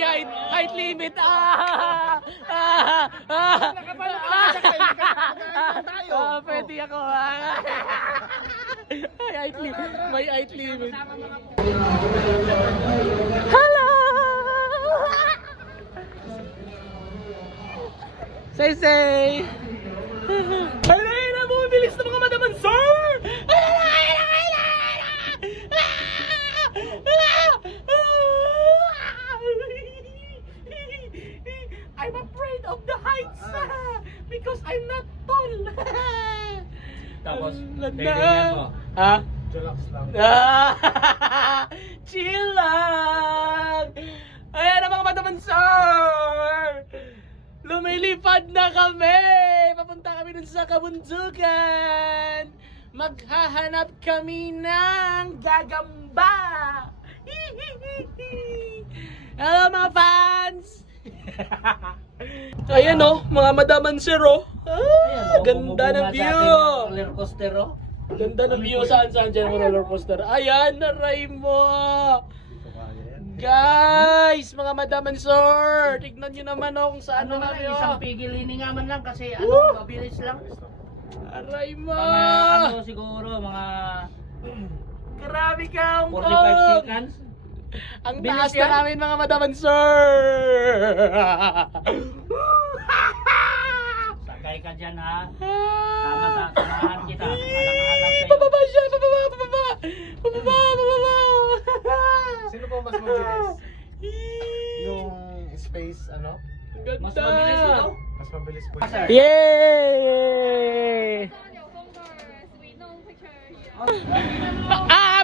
height limit. Pwede ako. May height limit. Hello! Say! Halina! Bumibilis na mga madaman, sir! I'm afraid of the heights because I'm not tall. Tapos, tingnan mo. Ha? Relax lang. Chill lang! Ayan ang mga madaman, sir! Lumilipad na kami! Papunta kami dun sa kabundukan! Maghahanap kami ng gagamba! Hello mga fans! Ayan o, mga madaman sir o. Ganda ng view! Roller coaster oh. Ganda ng view. Saan dyan ang roller coaster? Ayan, naray mo! Guys, mga madaman sir, tignan nyo naman o kung saan Ano naman nga, yun. isang pigil hiningaman lang kasi mabilis lang. Aray mo! Mga siguro, mga Grabe ka, Hong 45 Kong! seconds. Ang Bilis taas na yan. namin mga madaman sir! Sakay ka dyan ha. Samahan kita. Alang-alang sa'yo. Pababa siya! Pababa! Sino po mas mabilis? Yung space, ano? Ganda! Mas mabilis ito. Mas mabilis po. Sir. Yay!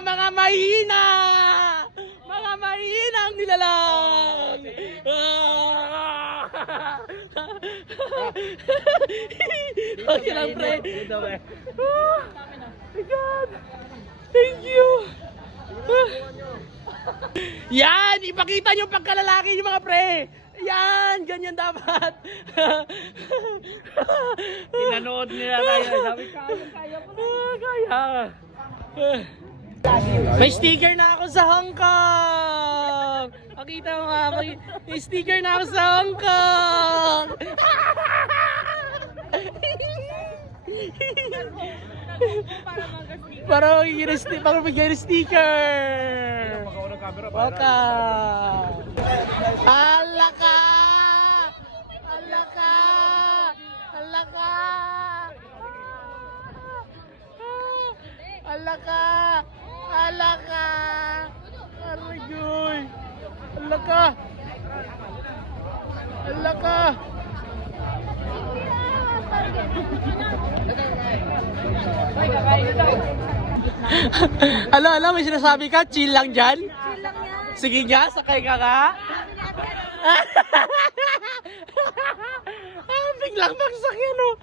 Mga mahina! Mga mahina ang nilalang! Okay lang, pre. Oh my God! Thank you! Yan! Ipakita nyo pagkalalaki nyo mga pre! Yan! Ganyan dapat! Pinanood nila tayo. Sabi, kaya mo na. Kaya! May sticker na ako sa Hong Kong! Pakita mo nga, may sticker na ako sa Hong Kong! Para magiging sticker! Welcome! Hala ka! Hala ka! Hala ka! Hala ka! Hala ka! Aragoy! Hala ka! Hala ka! Alo, may sinasabi ka? Chill lang dyan? Chill lang yan. Sige nga, sakay ka ka? Biglang bagsak yan, oh.